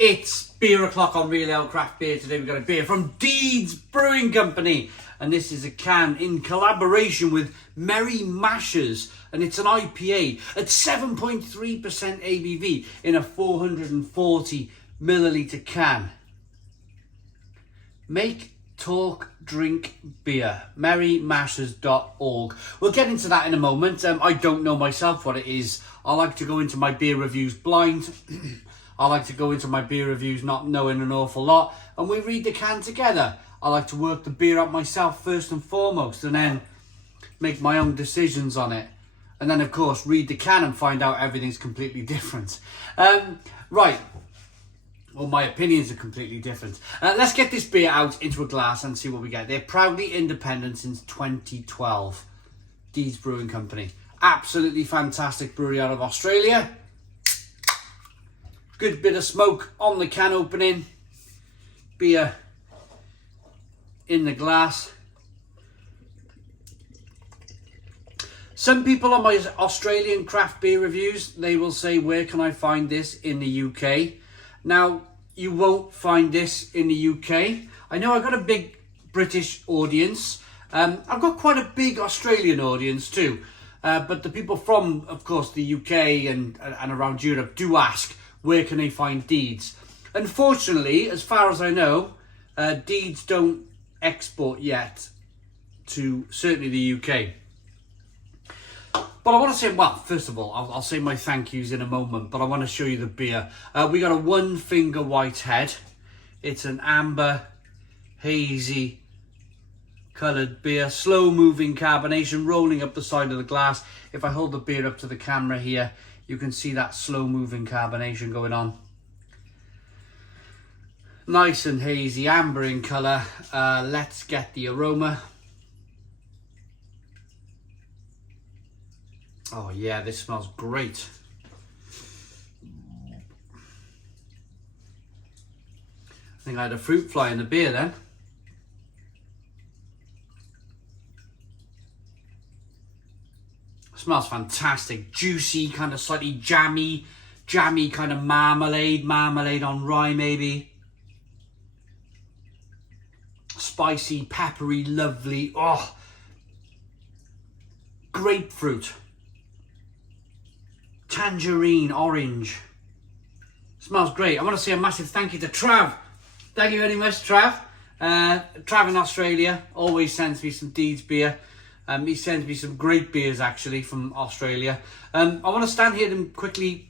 It's beer o'clock on Real Ale Craft Beer. Today we've got a beer from Deeds Brewing Company. And this is a can in collaboration with Merri Mashers. And it's an IPA at 7.3% ABV in a 440 milliliter can. Make, talk, drink beer. merrimashers.org. We'll get into that in a moment. I don't know myself what it is. I like to go into my beer reviews blind. I like to go into my beer reviews not knowing an awful lot, and we read the can together. I like to work the beer out myself first and foremost, and then make my own decisions on it. And then, of course, read the can and find out everything's completely different. Right. Well, my opinions are completely different. Let's get this beer out into a glass and see what we get. They're proudly independent since 2012. Deeds Brewing Company. Absolutely fantastic brewery out of Australia. Good bit of smoke on the can opening. Beer in the glass. Some people on my Australian craft beer reviews, they will say, where can I find this in the UK? Now, you won't find this in the UK. I know I've got a big British audience. I've got quite a big Australian audience too. But the people from, of course, the UK and around Europe do ask, where can they find Deeds? Unfortunately, as far as I know, Deeds don't export yet to certainly the UK. But I want to say, well, first of all, I'll say my thank yous in a moment, but I want to show you the beer. We got a one finger white head. It's an amber, hazy coloured beer, slow moving carbonation rolling up the side of the glass. If I hold the beer up to the camera here, you can see that slow moving carbonation going on. Nice and hazy, amber in colour. Let's get the aroma. Oh yeah, this smells great. I think I had a fruit fly in the beer then. Smells fantastic, juicy, kind of slightly jammy kind of marmalade on rye maybe. Spicy, peppery, lovely. Oh, grapefruit, tangerine, orange. Smells great. I want to say a massive thank you to Trav. Thank you very much, Trav. Trav in Australia always sends me some Deeds beer. He sends me some great beers actually from Australia. I want to stand here and quickly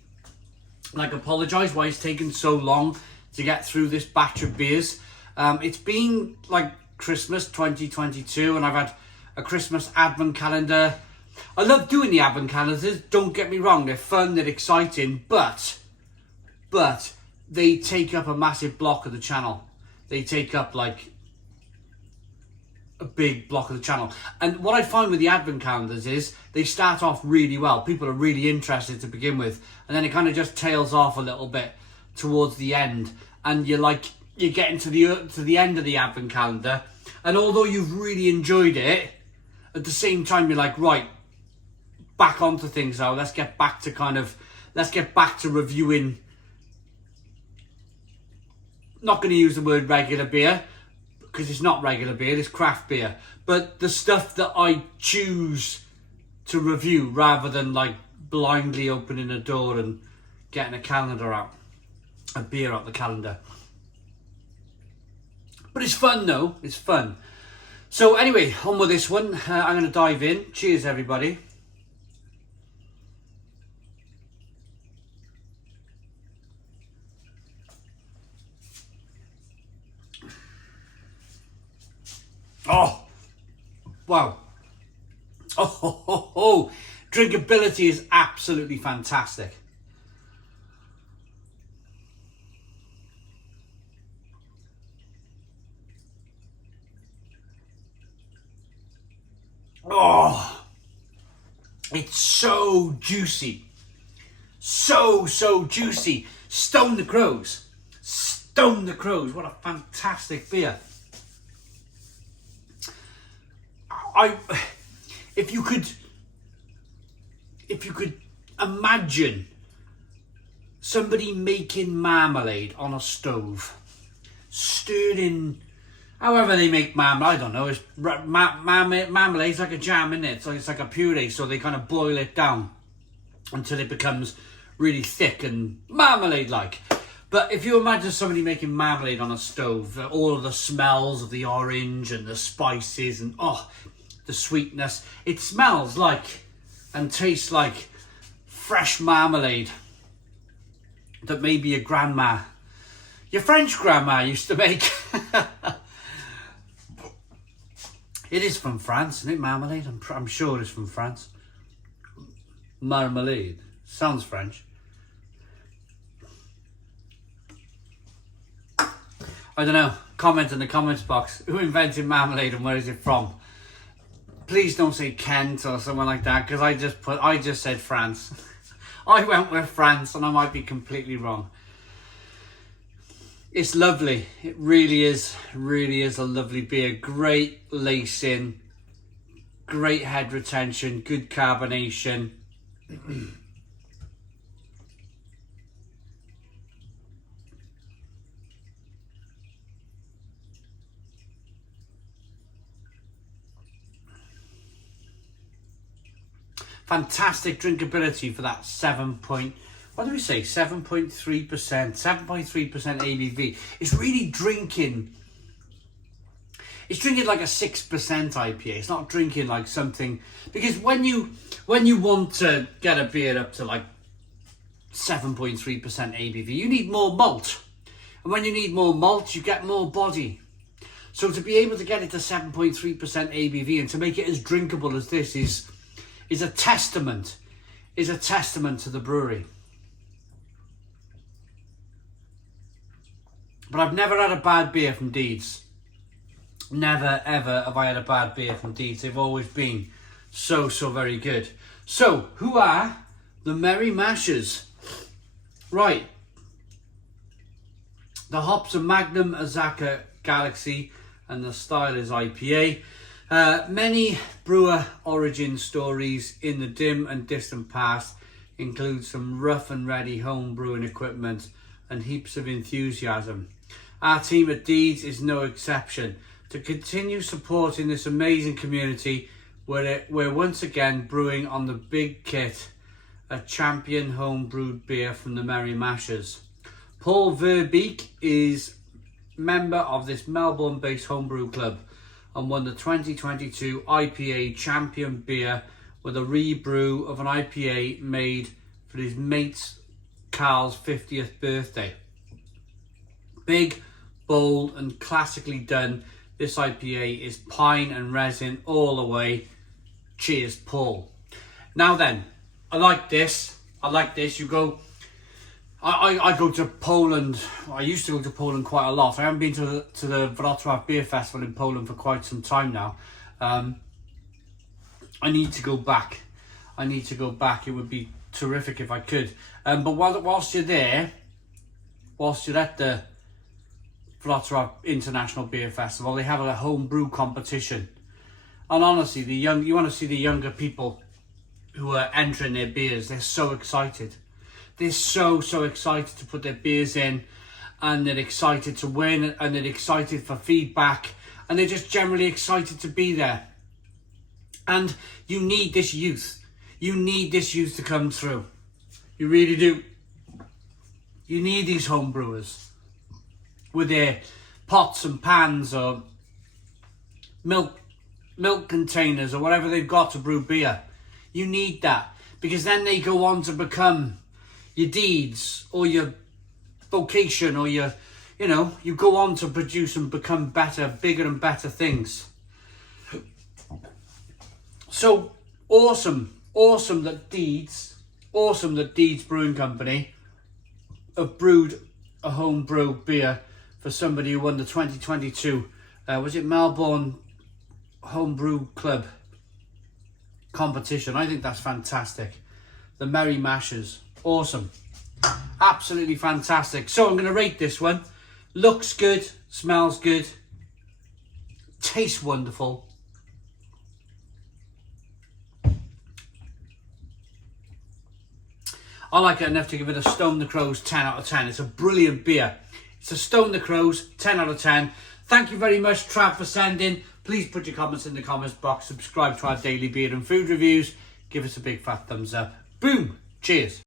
apologise why it's taken so long to get through this batch of beers. It's been like Christmas 2022 and I've had a Christmas advent calendar. I love doing the advent calendars, don't get me wrong, they're fun, they're exciting, but they take up a massive block of the channel. They take up like a big block of the channel. And what I find with the advent calendars is they start off really well. People are really interested to begin with, and then it kind of just tails off a little bit towards the end. And you're getting to the end of the advent calendar, and although you've really enjoyed it, at the same time you're like, right, back onto things now. Let's get back to reviewing. Not going to use the word regular beer, because it's not regular beer, it's craft beer. But the stuff that I choose to review rather than like blindly opening a door and getting a beer out the calendar. But it's fun though, it's fun. So anyway, on with this one. I'm going to dive in. Cheers everybody. Oh, wow. Oh. Drinkability is absolutely fantastic. Oh, it's so juicy. So juicy. Stone the Crows. What a fantastic beer. If you could imagine somebody making marmalade on a stove, stirred in, however they make marmalade, I don't know, it's marmalade's like a jam, isn't it? So it's like a puree, so they kind of boil it down until it becomes really thick and marmalade-like. But if you imagine somebody making marmalade on a stove, all of the smells of the orange and the spices and the sweetness, it smells like and tastes like fresh marmalade that maybe your French grandma used to make. It is from France, isn't it, marmalade? I'm sure it's from France. Marmalade. Sounds French. I don't know. Comment in the comments box. Who invented marmalade and where is it from? Please don't say Kent or someone like that, because I just said France. I went with France and I might be completely wrong. It's lovely. It really is a lovely beer. Great lacing, great head retention, good carbonation. Fantastic drinkability for that 7.3%, 7.3% ABV. It's really drinking. It's drinking like a 6% IPA. It's not drinking like something, because when you want to get a beer up to like 7.3% ABV, you need more malt, and when you need more malt, you get more body. So to be able to get it to 7.3% ABV and to make it as drinkable as this is a testament to the brewery. But I've never had a bad beer from Deeds. Never ever have I had a bad beer from Deeds. They've always been so very good. So, who are the Merri Mashers? Right. The hops are Magnum, Azaka, Galaxy, and the style is IPA. Many brewer origin stories in the dim and distant past include some rough and ready home brewing equipment and heaps of enthusiasm. Our team at Deeds is no exception. To continue supporting this amazing community, we're once again brewing on the big kit, a champion home brewed beer from the Merri Mashers. Paul Verbeek is member of this Melbourne-based homebrew club and won the 2022 IPA champion beer with a rebrew of an IPA made for his mate Karl's 50th birthday. Big, bold and classically done, this IPA is pine and resin all the way. Cheers, Paul. Now then, I like this. You go... I go to Poland. I used to go to Poland quite a lot. I haven't been to the Wrocław Beer Festival in Poland for quite some time now. I need to go back. It would be terrific if I could. But whilst you're there, whilst you're at the Wrocław International Beer Festival, they have a home brew competition. And honestly, you want to see the younger people who are entering their beers. They're so excited. They're so excited to put their beers in, and they're excited to win, and they're excited for feedback, and they're just generally excited to be there. And you need this youth. You need this youth to come through. You really do. You need these home brewers with their pots and pans or milk containers or whatever they've got to brew beer. You need that, because then they go on to become your Deeds or your Vocation, or you go on to produce and become better, bigger and better things. So awesome that Deeds Brewing Company have brewed a home brew beer for somebody who won the 2022 was it Melbourne Homebrew Club competition. I think that's fantastic. The Merri Mashers. Awesome. Absolutely fantastic. So I'm going to rate this one. Looks good, smells good, tastes wonderful. I like it enough to give it a Stone the Crows 10 out of 10. It's a brilliant beer. It's a Stone the Crows 10 out of 10. Thank you very much, Trav, for sending. Please put your comments in the comments box. Subscribe to our daily beer and food reviews. Give us a big fat thumbs up. Boom. Cheers.